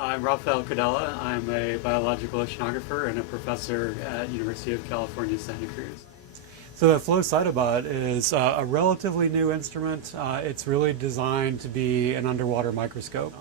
I'm Rafael Cadella. I'm a biological oceanographer and a professor at University of California, Santa Cruz. So the Flow Cytobot is a relatively new instrument. It's really designed to be an underwater microscope.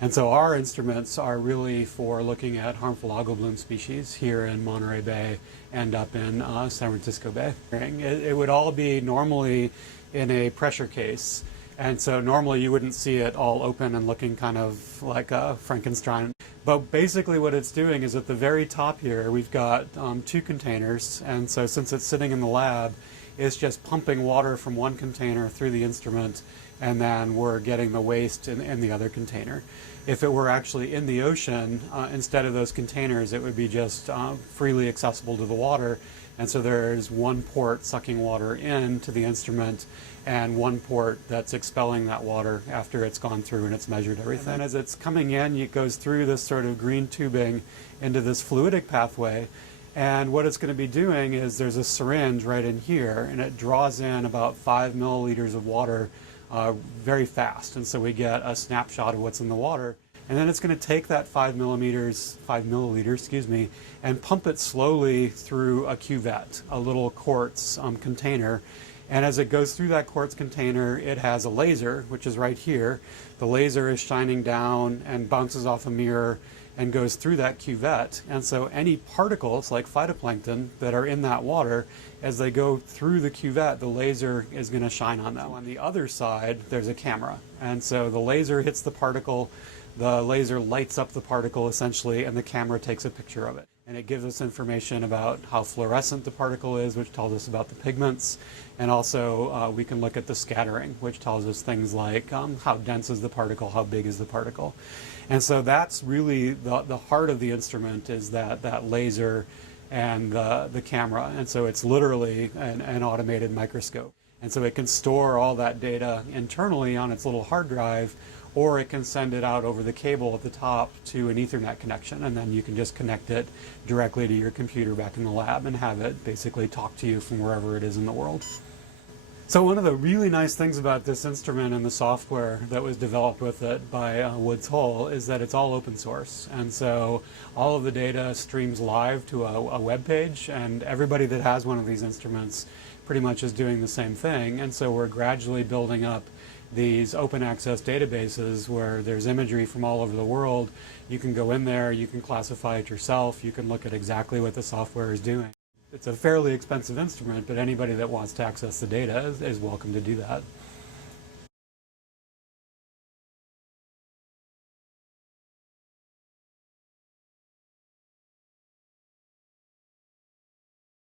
And so our instruments are really for looking at harmful algal bloom species here in Monterey Bay and up in San Francisco Bay. It would all be normally in a pressure case. And so normally you wouldn't see it all open and looking kind of like a Frankenstein. But basically what it's doing is at the very top here, we've got two containers. And so since it's sitting in the lab, it's just pumping water from one container through the instrument, and then we're getting the waste in the other container. If it were actually in the ocean, instead of those containers, it would be just freely accessible to the water. And so there's one port sucking water into the instrument and one port that's expelling that water after it's gone through and it's measured everything. And as it's coming in, it goes through this sort of green tubing into this fluidic pathway. And what it's going to be doing is there's a syringe right in here, and it draws in about 5 milliliters of water very fast. And so we get a snapshot of what's in the water. And then it's going to take that 5 milliliters, and pump it slowly through a cuvette, a little quartz container. And as it goes through that quartz container, it has a laser, which is right here. The laser is shining down and bounces off a mirror and goes through that cuvette. And so any particles, like phytoplankton, that are in that water, as they go through the cuvette, the laser is going to shine on them. On the other side, there's a camera. And so the laser hits the particle, the laser lights up the particle essentially, and the camera takes a picture of it. And it gives us information about how fluorescent the particle is, which tells us about the pigments. And also we can look at the scattering, which tells us things like how dense is the particle, how big is the particle. And so that's really the heart of the instrument, is that laser and the camera. And so it's literally an automated microscope. And so it can store all that data internally on its little hard drive, or it can send it out over the cable at the top to an Ethernet connection, and then you can just connect it directly to your computer back in the lab and have it basically talk to you from wherever it is in the world. So one of the really nice things about this instrument and the software that was developed with it by Woods Hole is that it's all open source. And so all of the data streams live to a web page, and everybody that has one of these instruments pretty much is doing the same thing. And so we're gradually building up these open access databases where there's imagery from all over the world. You can go in there, you can classify it yourself, you can look at exactly what the software is doing. It's a fairly expensive instrument, but anybody that wants to access the data is welcome to do that.